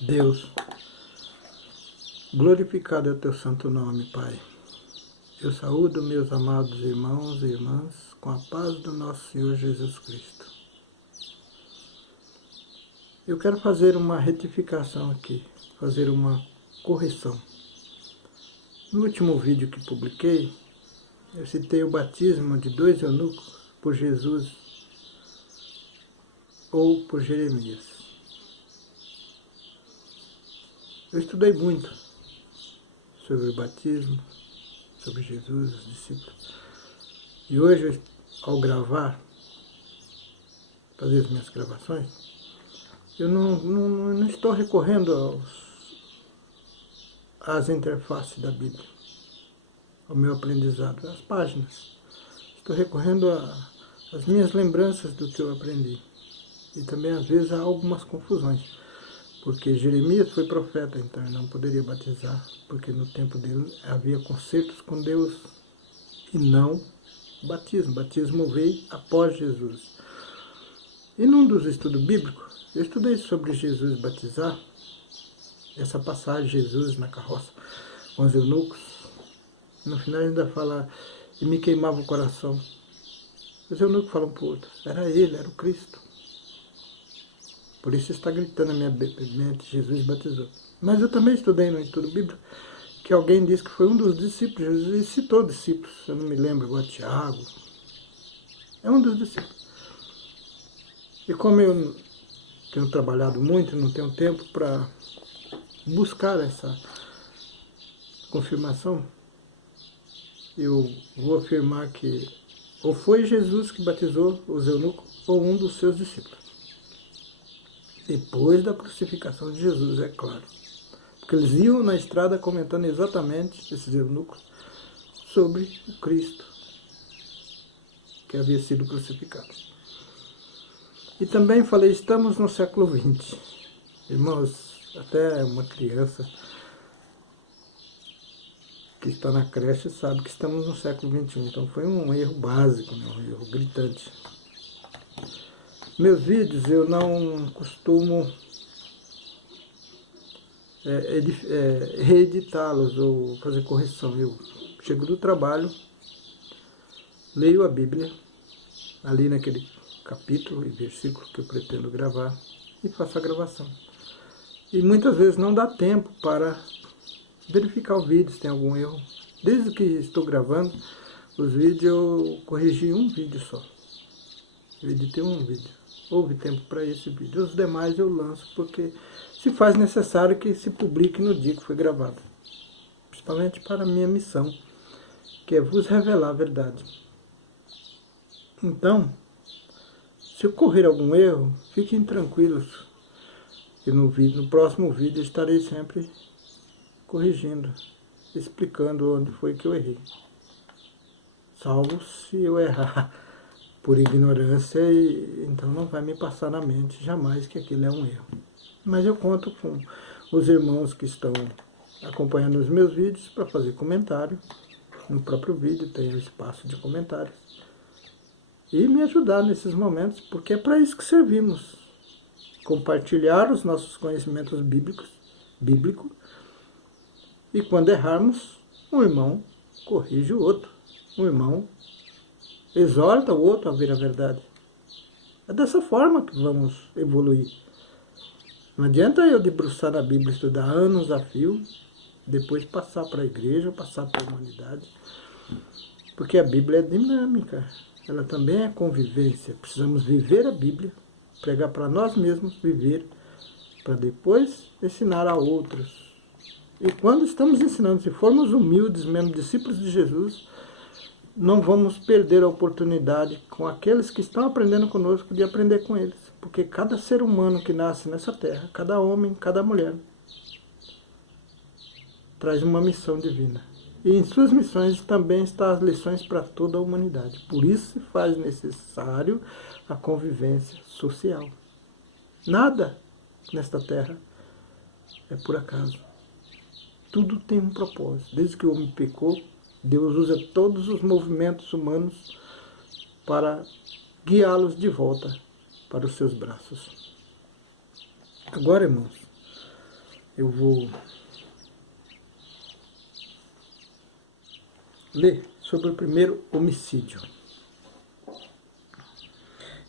Deus, glorificado é o teu santo nome, Pai. Eu saúdo meus amados irmãos e irmãs com a paz do nosso Senhor Jesus Cristo. Eu quero fazer uma retificação aqui, fazer uma correção. No último vídeo que publiquei, eu citei o batismo de 2 eunucos por Jesus ou por Jeremias. Eu estudei muito sobre o batismo, sobre Jesus, os discípulos. E hoje, ao gravar, fazer as minhas gravações, eu não estou recorrendo às interfaces da Bíblia, ao meu aprendizado, às páginas. Estou recorrendo às minhas lembranças do que eu aprendi. E também, às vezes, há algumas confusões. Porque Jeremias foi profeta, então ele não poderia batizar, porque no tempo dele havia concertos com Deus e não batismo. Batismo veio após Jesus. E num dos estudos bíblicos, eu estudei sobre Jesus batizar, essa passagem, Jesus na carroça, com os eunucos. No final ainda fala, e me queimava o coração. Os eunucos falam para o outro, era ele, era o Cristo. Por isso está gritando na minha mente, Jesus batizou. Mas eu também estudei no estudo bíblico que alguém disse que foi um dos discípulos, Jesus citou discípulos, eu não me lembro agora, Tiago. É um dos discípulos. E como eu tenho trabalhado muito, não tenho tempo para buscar essa confirmação, eu vou afirmar que ou foi Jesus que batizou os eunucos ou um dos seus discípulos. Depois da crucificação de Jesus, é claro. Porque eles iam na estrada comentando exatamente, esses eunucos, sobre o Cristo que havia sido crucificado. E também falei, estamos no século XX. Irmãos, até uma criança que está na creche sabe que estamos no século XXI. Então foi um erro básico, um erro gritante. Meus vídeos eu não costumo reeditá-los ou fazer correção. Eu chego do trabalho, leio a Bíblia, ali naquele capítulo e versículo que eu pretendo gravar, e faço a gravação. E muitas vezes não dá tempo para verificar o vídeo se tem algum erro. Desde que estou gravando os vídeos, eu corrigi um vídeo só. Eu editei um vídeo. Houve tempo para esse vídeo. Os demais eu lanço porque se faz necessário que se publique no dia que foi gravado. Principalmente para a minha missão, que é vos revelar a verdade. Então, se ocorrer algum erro, fiquem tranquilos. Que no próximo vídeo estarei sempre corrigindo, explicando onde foi que eu errei. Salvo se eu errar por ignorância, então não vai me passar na mente jamais que aquilo é um erro. Mas eu conto com os irmãos que estão acompanhando os meus vídeos para fazer comentário. No próprio vídeo tem o espaço de comentários. E me ajudar nesses momentos, porque é para isso que servimos. Compartilhar os nossos conhecimentos bíblicos, e quando errarmos, um irmão corrige o outro. Um irmão exorta o outro a ver a verdade. É dessa forma que vamos evoluir. Não adianta eu debruçar na Bíblia, estudar anos a fio, depois passar para a igreja, passar para a humanidade. Porque a Bíblia é dinâmica, ela também é convivência. Precisamos viver a Bíblia, pregar para nós mesmos, viver, para depois ensinar a outros. E quando estamos ensinando, se formos humildes, mesmo discípulos de Jesus, não vamos perder a oportunidade com aqueles que estão aprendendo conosco de aprender com eles. Porque cada ser humano que nasce nessa terra, cada homem, cada mulher, traz uma missão divina. E em suas missões também estão as lições para toda a humanidade. Por isso se faz necessário a convivência social. Nada nesta terra é por acaso. Tudo tem um propósito. Desde que o homem pecou, Deus usa todos os movimentos humanos para guiá-los de volta para os seus braços. Agora, irmãos, eu vou ler sobre o primeiro homicídio.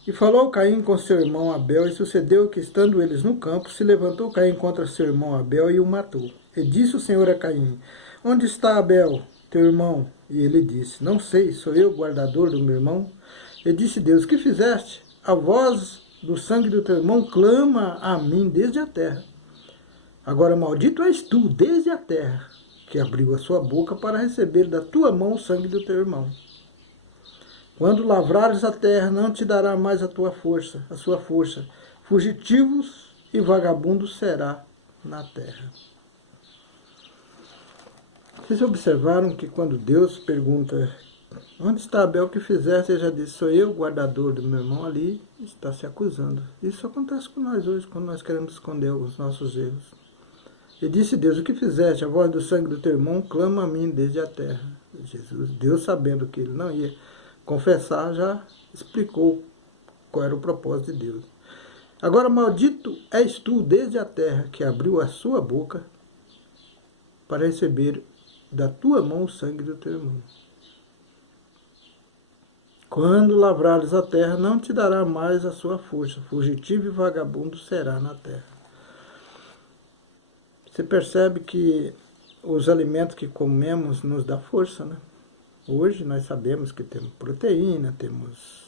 E falou Caim com seu irmão Abel, e sucedeu que, estando eles no campo, se levantou Caim contra seu irmão Abel e o matou. E disse o Senhor a Caim: Onde está Abel, teu irmão? E ele disse: Não sei, sou eu guardador do meu irmão? E disse Deus: Que fizeste? A voz do sangue do teu irmão clama a mim desde a terra. Agora maldito és tu desde a terra, que abriu a sua boca para receber da tua mão o sangue do teu irmão. Quando lavrares a terra, não te dará mais a sua força. Fugitivos e vagabundos será na terra. Vocês observaram que quando Deus pergunta: Onde está Abel, que fizeste? Ele já disse: Sou eu, guardador do meu irmão. Ali está se acusando. Isso acontece com nós hoje, quando nós queremos esconder os nossos erros. E disse Deus: O que fizeste? A voz do sangue do teu irmão clama a mim desde a terra. Deus, sabendo que ele não ia confessar, já explicou qual era o propósito de Deus. Agora maldito és tu desde a terra, que abriu a sua boca para receber da tua mão o sangue do teu irmão. Quando lavrares a terra, não te dará mais a sua força. Fugitivo e vagabundo será na terra. Você percebe que os alimentos que comemos nos dão força, né? Hoje nós sabemos que temos proteína, temos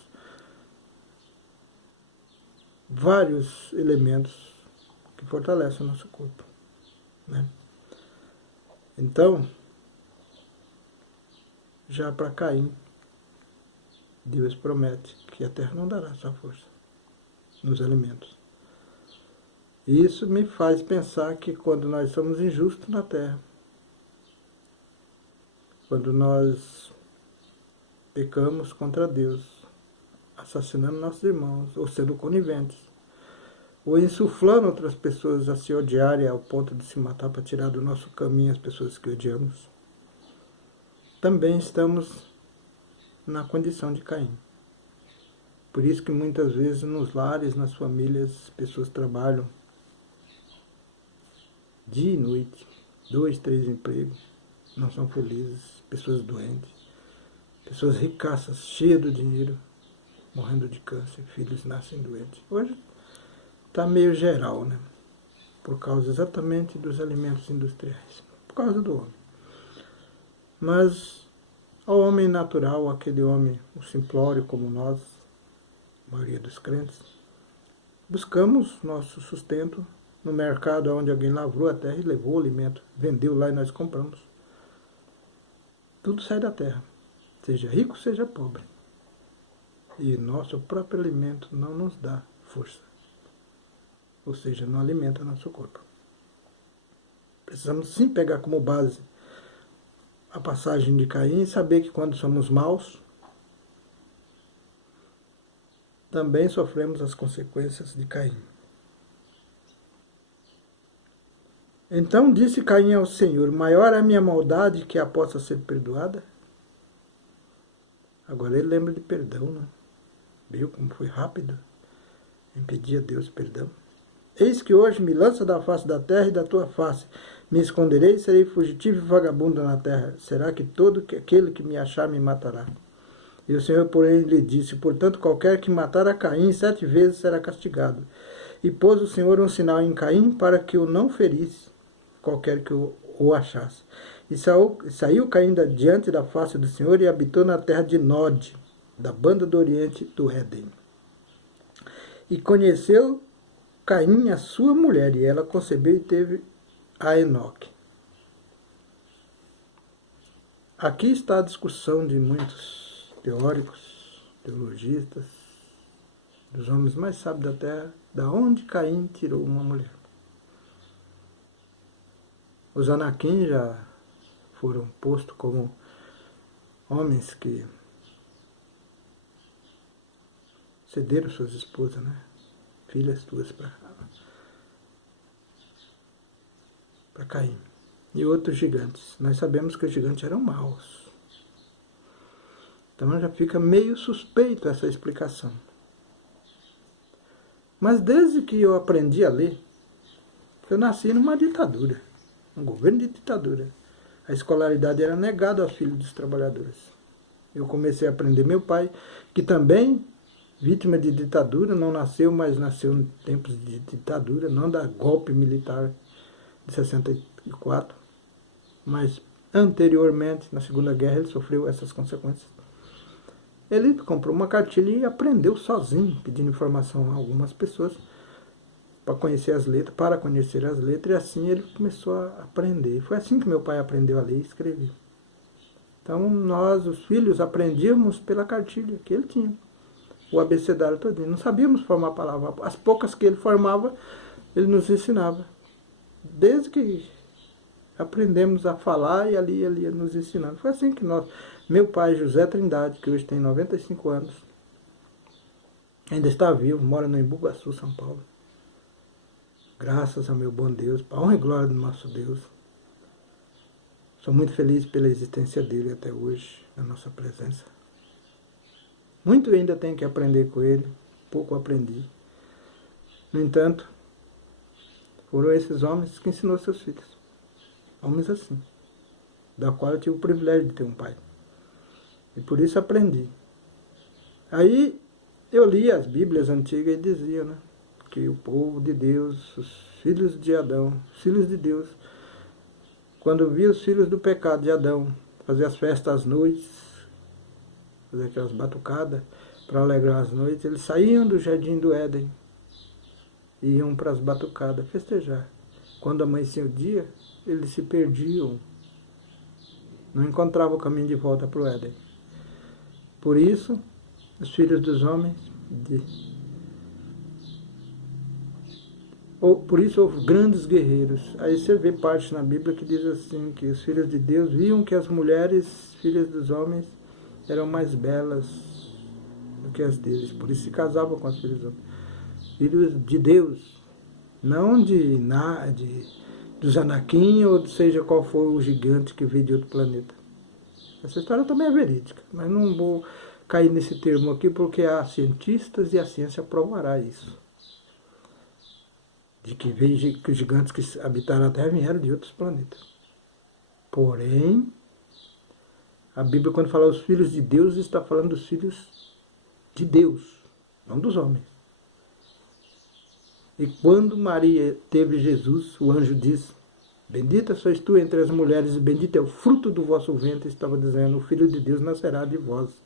vários elementos que fortalecem o nosso corpo, né? Então, já para Caim, Deus promete que a terra não dará sua força nos alimentos. Isso me faz pensar que quando nós somos injustos na terra, quando nós pecamos contra Deus, assassinando nossos irmãos, ou sendo coniventes, ou insuflando outras pessoas a se odiarem ao ponto de se matar para tirar do nosso caminho as pessoas que odiamos, também estamos na condição de Caim. Por isso que muitas vezes nos lares, nas famílias, as pessoas trabalham dia e noite, 2, 3 empregos, não são felizes, pessoas doentes, pessoas ricaças, cheias de dinheiro, morrendo de câncer, filhos nascem doentes. Hoje está meio geral, né? Por causa exatamente dos alimentos industriais, por causa do homem. Mas ao homem natural, aquele homem, o simplório como nós, a maioria dos crentes, buscamos nosso sustento no mercado onde alguém lavrou a terra e levou o alimento, vendeu lá e nós compramos. Tudo sai da terra, seja rico, seja pobre. E nosso próprio alimento não nos dá força, ou seja, não alimenta nosso corpo. Precisamos sim pegar como base a passagem de Caim e saber que quando somos maus, também sofremos as consequências de Caim. Então disse Caim ao Senhor: Maior é a minha maldade que a possa ser perdoada? Agora ele lembra de perdão, né? Viu como foi rápido em pedir a Deus perdão? Eis que hoje me lança da face da terra e da tua face. Me esconderei e serei fugitivo e vagabundo na terra. Será que todo aquele que me achar me matará? E o Senhor, porém, lhe disse: Portanto, qualquer que matar a Caim 7 vezes será castigado. E pôs o Senhor um sinal em Caim para que o não ferisse, qualquer que o achasse. E saiu Caim diante da face do Senhor e habitou na terra de Nod, da banda do oriente do Éden. E conheceu Caim a sua mulher, e ela concebeu e teve a Enoque. Aqui está a discussão de muitos teóricos, teologistas, dos homens mais sábios da terra, da onde Caim tirou uma mulher. Os Anakim já foram postos como homens que cederam suas esposas, né? Filhas tuas para Caim. E outros gigantes. Nós sabemos que os gigantes eram maus. Então já fica meio suspeito essa explicação. Mas desde que eu aprendi a ler, Eu nasci numa ditadura, um governo de ditadura. A escolaridade era negada aos filhos dos trabalhadores. Eu comecei a aprender. Meu pai, que também, vítima de ditadura, não nasceu, mas nasceu em tempos de ditadura, não da golpe militar de 64, mas anteriormente, na Segunda Guerra, ele sofreu essas consequências. Ele comprou uma cartilha e aprendeu sozinho, pedindo informação a algumas pessoas para conhecer as letras, e assim ele começou a aprender. Foi assim que meu pai aprendeu a ler e escrever. Então nós, os filhos, aprendíamos pela cartilha que ele tinha, o abecedário todinho. Não sabíamos formar palavra. As poucas que ele formava, ele nos ensinava. Desde que aprendemos a falar, e ali ele ia nos ensinando. Foi assim que meu pai, José Trindade, que hoje tem 95 anos, ainda está vivo, mora no Embu-Guaçu, São Paulo. Graças ao meu bom Deus, para a honra e glória do nosso Deus. Sou muito feliz pela existência dele até hoje, na nossa presença. Muito ainda tenho que aprender com ele, pouco aprendi. No entanto, foram esses homens que ensinou seus filhos. Homens assim, da qual eu tive o privilégio de ter um pai. E por isso aprendi. Aí eu li as Bíblias antigas e dizia, né, que o povo de Deus, os filhos de Adão, os filhos de Deus, quando via os filhos do pecado de Adão fazer as festas às noites, fazer aquelas batucadas para alegrar as noites, eles saíam do jardim do Éden e iam para as batucadas festejar. Quando amanhecia o dia, eles se perdiam, não encontravam o caminho de volta para o Éden. Por isso, os filhos dos homens, por isso houve grandes guerreiros. Aí você vê parte na Bíblia que diz assim, que os filhos de Deus viam que as mulheres, filhas dos homens, eram mais belas do que as deles. Por isso se casavam com as filhas dos homens. Filhos de Deus, não dos Anakim, ou seja qual for o gigante que veio de outro planeta. Essa história também é verídica, mas não vou cair nesse termo aqui porque há cientistas e a ciência provará isso. De que os gigantes que habitaram a Terra vieram de outros planetas. Porém, a Bíblia, quando fala os filhos de Deus, está falando dos filhos de Deus, não dos homens. E quando Maria teve Jesus, o anjo disse, bendita sois tu entre as mulheres, e bendito é o fruto do vosso ventre, estava dizendo, o Filho de Deus nascerá de vós,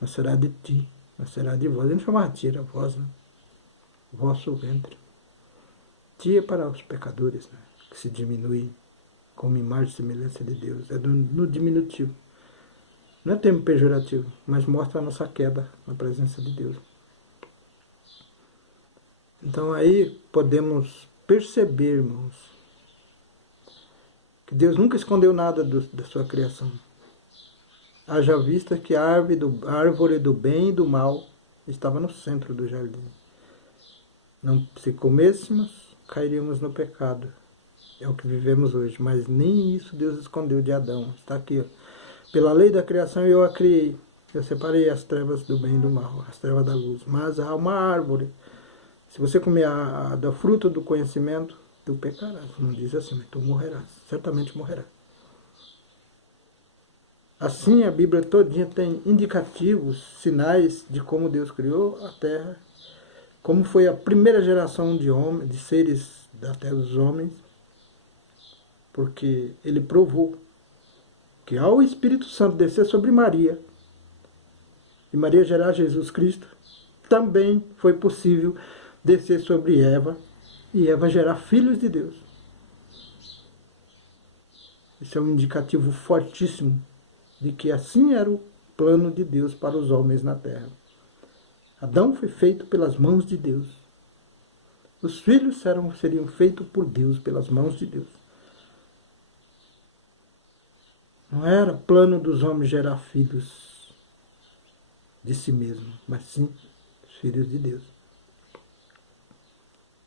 nascerá de ti, nascerá de vós. Ele não chamava ti, era vós, né? Vosso ventre. Ti é para os pecadores, né? Que se diminui como imagem e semelhança de Deus. É no diminutivo. Não é termo pejorativo, mas mostra a nossa queda na presença de Deus. Então aí podemos perceber, irmãos, que Deus nunca escondeu nada da sua criação. Haja vista que a árvore do bem e do mal estava no centro do jardim. Não, se comêssemos, cairíamos no pecado. É o que vivemos hoje. Mas nem isso Deus escondeu de Adão. Está aqui, ó. Pela lei da criação eu a criei. Eu separei as trevas do bem e do mal, as trevas da luz. Mas há uma árvore. Se você comer do fruto do conhecimento, tu pecarás. Não diz assim, mas tu morrerás. Certamente morrerás. Assim a Bíblia todinha tem indicativos, sinais de como Deus criou a terra, como foi a primeira geração de seres da terra dos homens, porque ele provou que ao o Espírito Santo descer sobre Maria, e Maria gerar Jesus Cristo, também foi possível descer sobre Eva, e Eva gerar filhos de Deus. Esse é um indicativo fortíssimo de que assim era o plano de Deus para os homens na terra. Adão foi feito pelas mãos de Deus. Os filhos seriam feitos por Deus, pelas mãos de Deus. Não era plano dos homens gerar filhos de si mesmo, mas sim os filhos de Deus.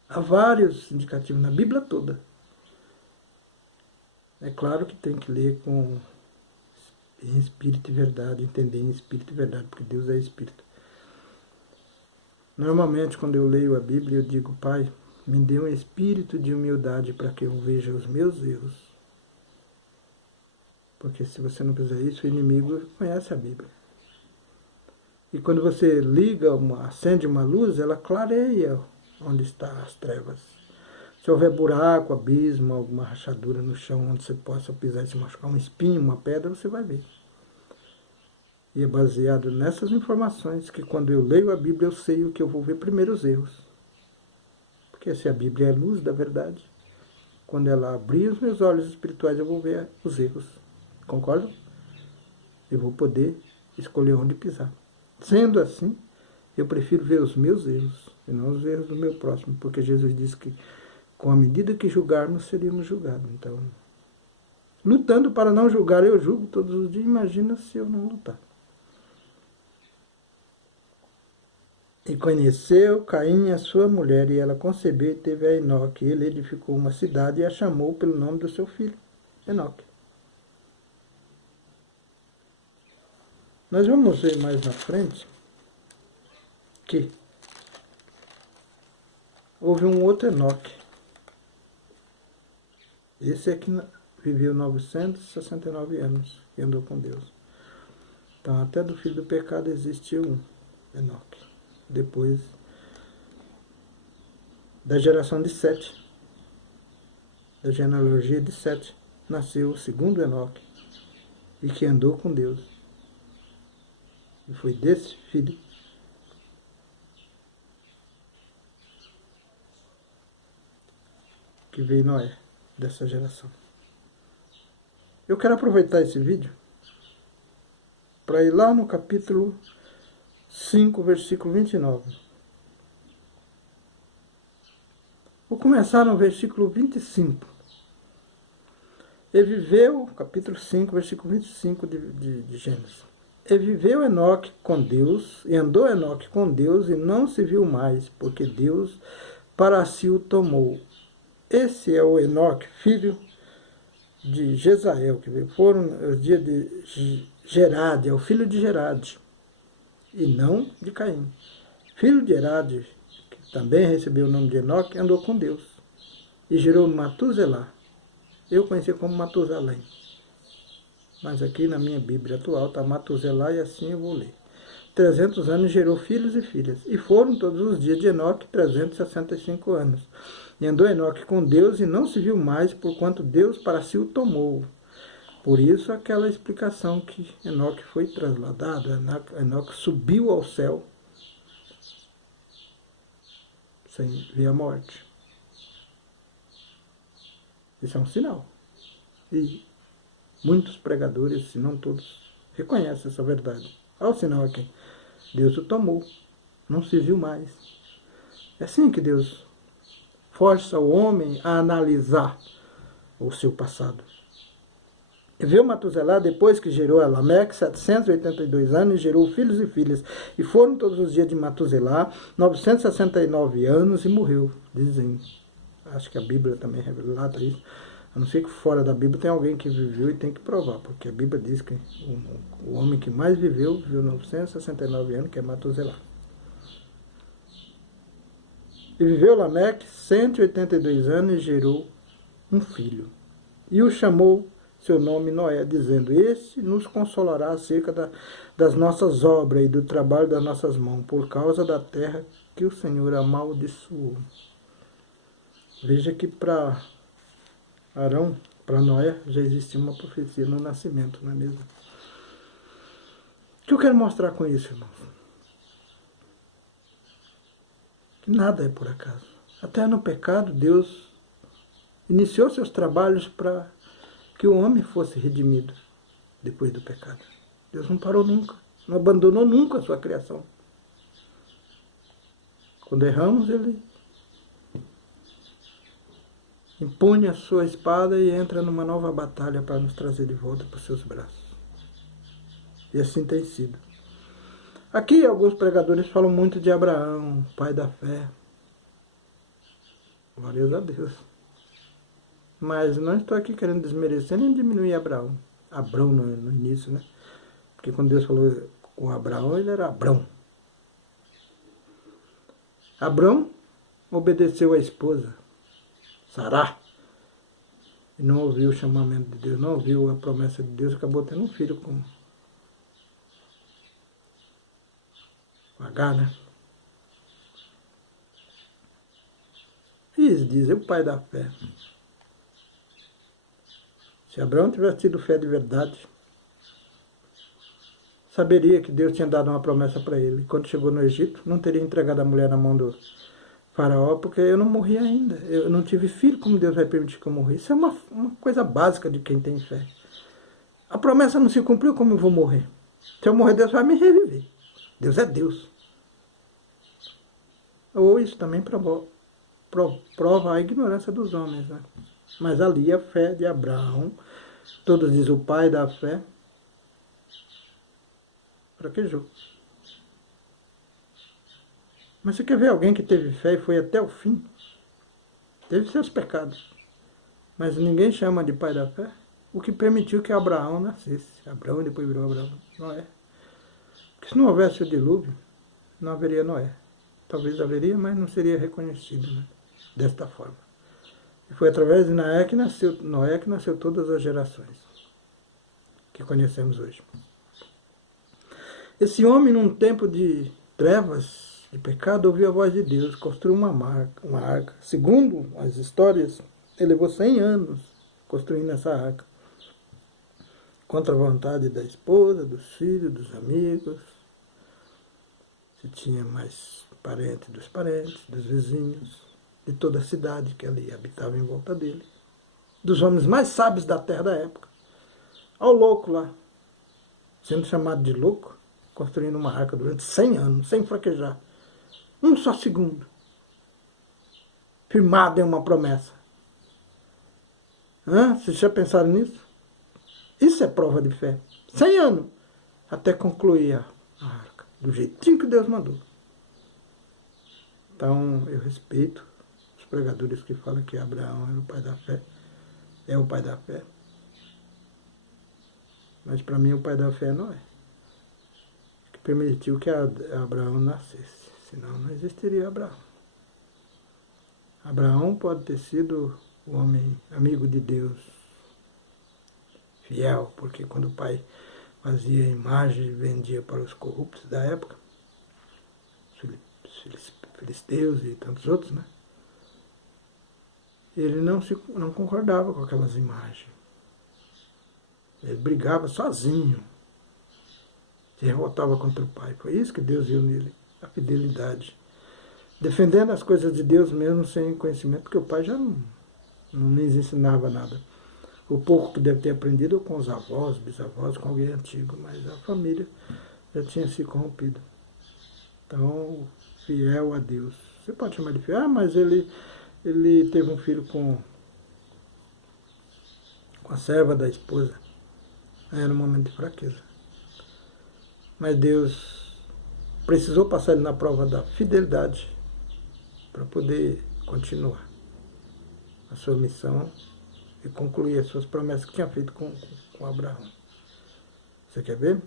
Há vários indicativos na Bíblia toda. É claro que tem que ler em espírito e verdade, entender em espírito e verdade, porque Deus é espírito. Normalmente, quando eu leio a Bíblia, eu digo, Pai, me dê um espírito de humildade para que eu veja os meus erros. Porque se você não fizer isso, o inimigo conhece a Bíblia. E quando você liga, acende uma luz, ela clareia onde estão as trevas. Se houver buraco, abismo, alguma rachadura no chão onde você possa pisar e se machucar, um espinho, uma pedra, você vai ver. E é baseado nessas informações que quando eu leio a Bíblia eu sei o que eu vou ver primeiro, os erros. Porque se a Bíblia é a luz da verdade, quando ela abrir os meus olhos espirituais eu vou ver os erros. Concordam? Eu vou poder escolher onde pisar. Sendo assim, eu prefiro ver os meus erros e não os erros do meu próximo, porque Jesus disse que com a medida que julgarmos, seríamos julgados. Então, lutando para não julgar, eu julgo todos os dias. Imagina se eu não lutar. E conheceu Caim a sua mulher, e ela concebeu e teve a Enoque. Ele edificou uma cidade e a chamou pelo nome do seu filho, Enoque. Nós vamos ver mais na frente que houve um outro Enoque. Esse é que viveu 969 anos e andou com Deus. Então, até do filho do pecado existiu um Enoque. Depois da geração de Sete, da genealogia de Sete, nasceu o segundo Enoque, e que andou com Deus. E foi desse filho que veio Noé, dessa geração. Eu quero aproveitar esse vídeo para ir lá no capítulo 5, versículo 29. Vou começar no versículo 25. E viveu, capítulo 5, versículo 25 de Gênesis. E viveu Enoque com Deus, e andou Enoque com Deus, e não se viu mais, porque Deus para si o tomou. Esse é o Enoque, filho de Jezael, que foram os dias de Gerade, é o filho de Gerade, e não de Caim. Filho de Gerade, que também recebeu o nome de Enoque, andou com Deus, e gerou Matusalém. Eu conheci como Matusalém, mas aqui na minha Bíblia atual está Matusalém, e assim eu vou ler. 300 anos gerou filhos e filhas, e foram todos os dias de Enoque 365 anos. E andou Enoque com Deus e não se viu mais, porquanto Deus para si o tomou. Por isso aquela explicação que Enoque foi trasladado, Enoque subiu ao céu sem ver a morte. Isso é um sinal. E muitos pregadores, se não todos, reconhecem essa verdade. Olha o sinal aqui. Deus o tomou, não se viu mais. É assim que Deus força o homem a analisar o seu passado. E viu Matusalém, depois que gerou a Lameque, 782 anos, e gerou filhos e filhas. E foram todos os dias de Matusalém 969 anos, e morreu. Dizem, acho que a Bíblia também relata isso. A não ser que fora da Bíblia tem alguém que viveu e tem que provar, porque a Bíblia diz que o homem que mais viveu 969 anos, que é Matusalém. E viveu Lameque 182 anos e gerou um filho. E o chamou seu nome Noé, dizendo: Este nos consolará acerca das nossas obras e do trabalho das nossas mãos, por causa da terra que o Senhor amaldiçoou. Veja que para Arão, para Noé, já existia uma profecia no nascimento, não é mesmo? O que eu quero mostrar com isso, irmãos? Que nada é por acaso. Até no pecado, Deus iniciou seus trabalhos para que o homem fosse redimido depois do pecado. Deus não parou nunca, não abandonou nunca a sua criação. Quando erramos, Ele impõe a sua espada e entra numa nova batalha para nos trazer de volta para os seus braços. E assim tem sido. Aqui alguns pregadores falam muito de Abraão, pai da fé. Glória a Deus. Mas não estou aqui querendo desmerecer nem diminuir Abraão. Abrão no início, né? Porque quando Deus falou com Abraão, ele era Abrão. Abrão obedeceu a esposa, Sará, e não ouviu o chamamento de Deus, não ouviu a promessa de Deus, acabou tendo um filho com Agar, né? E eles dizem, o pai da fé. Se Abraão tivesse tido fé de verdade, saberia que Deus tinha dado uma promessa para ele. Quando chegou no Egito, não teria entregado a mulher na mão do faraó, porque eu não morri ainda. Eu não tive filho, como Deus vai permitir que eu morra? Isso é uma coisa básica de quem tem fé. A promessa não se cumpriu, como eu vou morrer? Se eu morrer, Deus vai me reviver. Deus é Deus. Ou isso também prova a ignorância dos homens, né? Mas ali a fé de Abraão, todos dizem o pai da fé, fraquejou. Mas você quer ver alguém que teve fé e foi até o fim? Teve seus pecados. Mas ninguém chama de pai da fé. O que permitiu que Abraão nascesse. Abraão depois virou Abraão. Noé. Porque se não houvesse o dilúvio, não haveria Noé. Talvez haveria, mas não seria reconhecido, né? Desta forma. E foi através de Noé que nasceu todas as gerações que conhecemos hoje. Esse homem, num tempo de trevas, de pecado, ouviu a voz de Deus, construiu uma arca. Segundo as histórias, ele levou 100 anos construindo essa arca. Contra a vontade da esposa, dos filhos, dos amigos. Se tinha mais parentes, dos vizinhos, de toda a cidade que ali habitava em volta dele. Dos homens mais sábios da terra da época. Ao louco lá, sendo chamado de louco, construindo uma arca durante 100 anos, sem fraquejar. Um só segundo. Firmado em uma promessa. Vocês já pensaram nisso? Isso é prova de fé. 100 anos. Até concluir a arca. Do jeitinho que Deus mandou. Então, eu respeito os pregadores que falam que Abraão era o pai da fé. É o pai da fé. Mas para mim o pai da fé não é. Que permitiu que Abraão nascesse. Senão não existiria Abraão. Abraão pode ter sido o homem amigo de Deus, fiel, porque quando o pai fazia imagem e vendia para os corruptos da época, os filisteus e tantos outros, né? Ele não concordava com aquelas imagens. Ele brigava sozinho. Se revoltava contra o pai. Foi isso que Deus viu nele, a fidelidade. Defendendo as coisas de Deus mesmo sem conhecimento, porque o pai já não lhes ensinava nada. O pouco que deve ter aprendido com os avós, bisavós, com alguém antigo, mas a família já tinha se corrompido. Então, fiel a Deus. Você pode chamar de fiel, mas ele teve um filho com a serva da esposa. Era um momento de fraqueza. Mas Deus precisou passar ele na prova da fidelidade para poder continuar a sua missão e concluir as suas promessas que tinha feito com Abraão. Você quer ver?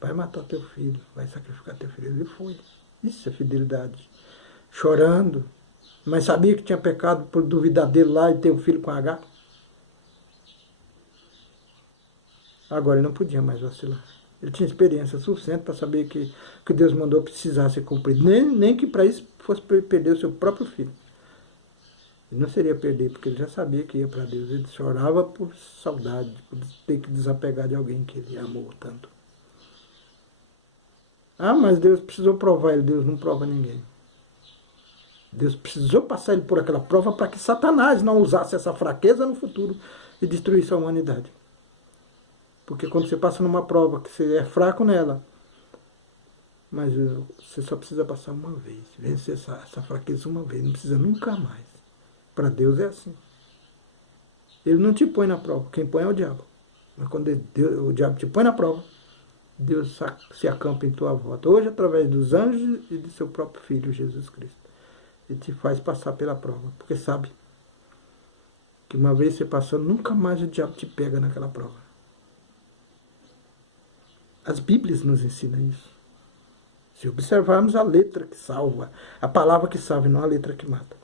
Vai matar teu filho, vai sacrificar teu filho. Ele foi. Isso é fidelidade. Chorando, mas sabia que tinha pecado por duvidar dele lá e ter um filho com Agar. Agora ele não podia mais vacilar. Ele tinha experiência suficiente para saber que o que Deus mandou precisasse ser cumprido. Nem que para isso fosse perder o seu próprio filho. Ele não seria perder, porque ele já sabia que ia para Deus. Ele chorava por saudade, por ter que desapegar de alguém que ele amou tanto. Mas Deus precisou provar ele. Deus não prova ninguém. Deus precisou passar ele por aquela prova para que Satanás não usasse essa fraqueza no futuro e destruísse a humanidade. Porque quando você passa numa prova, que você é fraco nela, mas você só precisa passar uma vez, vencer essa fraqueza uma vez, não precisa nunca mais. Para Deus é assim. Ele não te põe na prova, quem põe é o diabo. Mas quando o diabo te põe na prova, Deus se acampa em tua volta. Hoje, através dos anjos e de seu próprio Filho, Jesus Cristo. Ele te faz passar pela prova, porque sabe que uma vez você passando, nunca mais o diabo te pega naquela prova. As Bíblias nos ensinam isso. Se observarmos a letra que salva, a palavra que salva e não a letra que mata.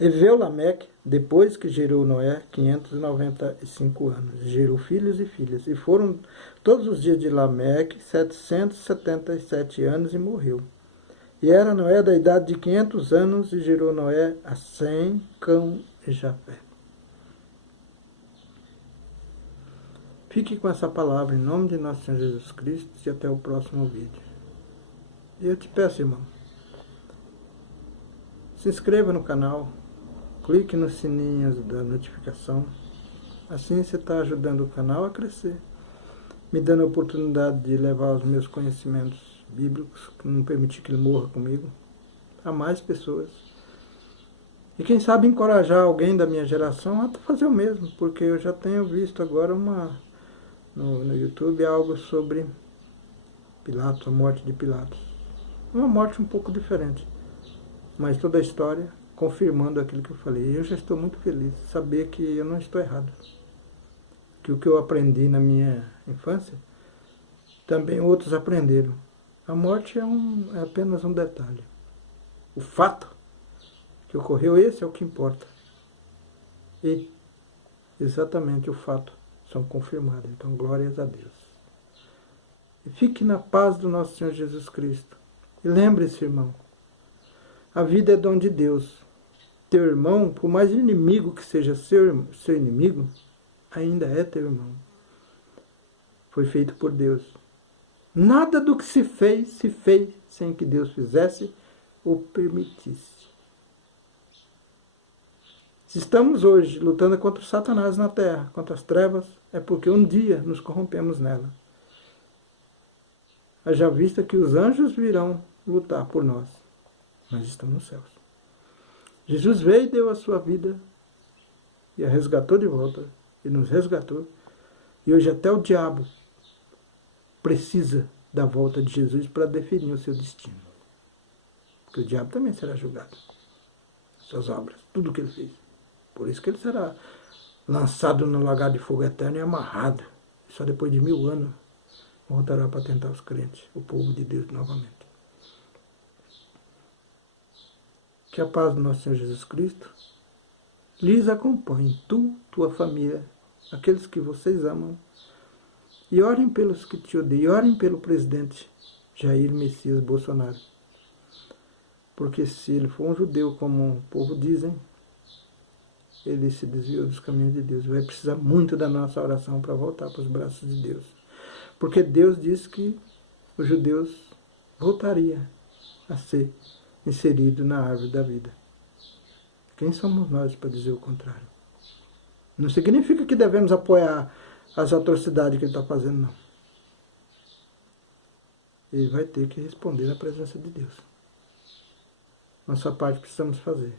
E viveu Lameque, depois que gerou Noé, 595 anos. Gerou filhos e filhas. E foram todos os dias de Lameque 777 anos e morreu. E era Noé da idade de 500 anos e gerou Noé a Sem, Cão e Jafé. Fique com essa palavra em nome de nosso Senhor Jesus Cristo e até o próximo vídeo. E eu te peço, irmão, se inscreva no canal, clique nos sininhos da notificação, assim você está ajudando o canal a crescer, me dando a oportunidade de levar os meus conhecimentos bíblicos, que não permitir que ele morra comigo, a mais pessoas. E quem sabe encorajar alguém da minha geração a fazer o mesmo, porque eu já tenho visto agora no YouTube algo sobre Pilatos, a morte de Pilatos. Uma morte um pouco diferente, mas toda a história confirmando aquilo que eu falei. E eu já estou muito feliz de saber que eu não estou errado. Que o que eu aprendi na minha infância, também outros aprenderam. A morte é apenas um detalhe. O fato que ocorreu, esse é o que importa. E exatamente o fato são confirmados. Então, glórias a Deus. E fique na paz do nosso Senhor Jesus Cristo. E lembre-se, irmão, a vida é dom de Deus. Teu irmão, por mais inimigo que seja seu inimigo, ainda é teu irmão. Foi feito por Deus. Nada do que se fez sem que Deus fizesse ou permitisse. Se estamos hoje lutando contra Satanás na terra, contra as trevas, é porque um dia nos corrompemos nela. Haja vista que os anjos virão lutar por nós. Nós estamos nos céus. Jesus veio e deu a sua vida e a resgatou de volta, e nos resgatou. E hoje até o diabo precisa da volta de Jesus para definir o seu destino. Porque o diabo também será julgado. Suas obras, tudo o que ele fez. Por isso que ele será lançado no lagar de fogo eterno e amarrado. Só depois de 1000 anos voltará para tentar os crentes, o povo de Deus novamente. Que a paz do nosso Senhor Jesus Cristo lhes acompanhe, tua família, aqueles que vocês amam, e orem pelos que te odeiam, e orem pelo presidente Jair Messias Bolsonaro. Porque se ele for um judeu, como o povo dizem, ele se desviou dos caminhos de Deus. Vai precisar muito da nossa oração para voltar para os braços de Deus. Porque Deus disse que os judeus voltariam a ser inseridos na árvore da vida. Quem somos nós para dizer o contrário? Não significa que devemos apoiar as atrocidades que ele está fazendo, não. Ele vai ter que responder na presença de Deus. Nossa parte precisamos fazer.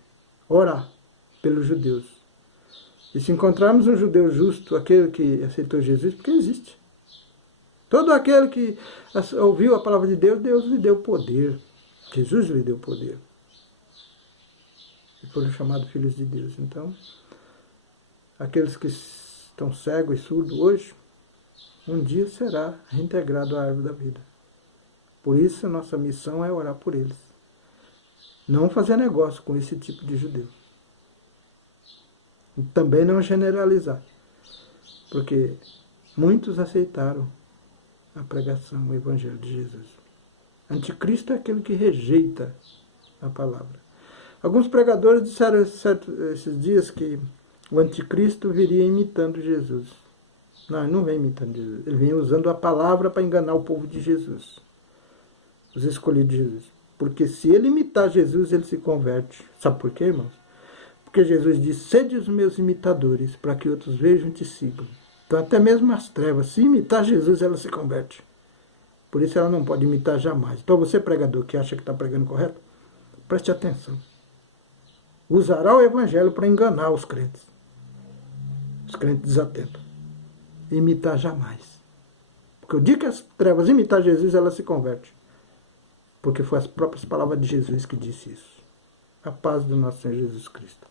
Orar pelos judeus. E se encontrarmos um judeu justo, aquele que aceitou Jesus, porque existe. Todo aquele que ouviu a palavra de Deus, Deus lhe deu poder. Jesus lhe deu poder. E foram chamados filhos de Deus. Então, aqueles que estão cegos e surdos hoje, um dia será reintegrado à árvore da vida. Por isso, a nossa missão é orar por eles. Não fazer negócio com esse tipo de judeu. E também não generalizar. Porque muitos aceitaram a pregação, o Evangelho de Jesus. Anticristo é aquele que rejeita a palavra. Alguns pregadores disseram esses dias que o anticristo viria imitando Jesus. Não, ele não vem imitando Jesus. Ele vem usando a palavra para enganar o povo de Jesus. Os escolhidos de Jesus. Porque se ele imitar Jesus, ele se converte. Sabe por quê, irmãos? Porque Jesus disse, sede os meus imitadores, para que outros vejam e te sigam. Então até mesmo as trevas, se imitar Jesus, ela se converte. Por isso ela não pode imitar jamais. Então você, pregador, que acha que está pregando correto, preste atenção. Usará o evangelho para enganar os crentes desatentos. Imitar jamais. Porque o dia que as trevas imitar Jesus, ela se converte. Porque foi as próprias palavras de Jesus que disse isso. A paz do nosso Senhor Jesus Cristo.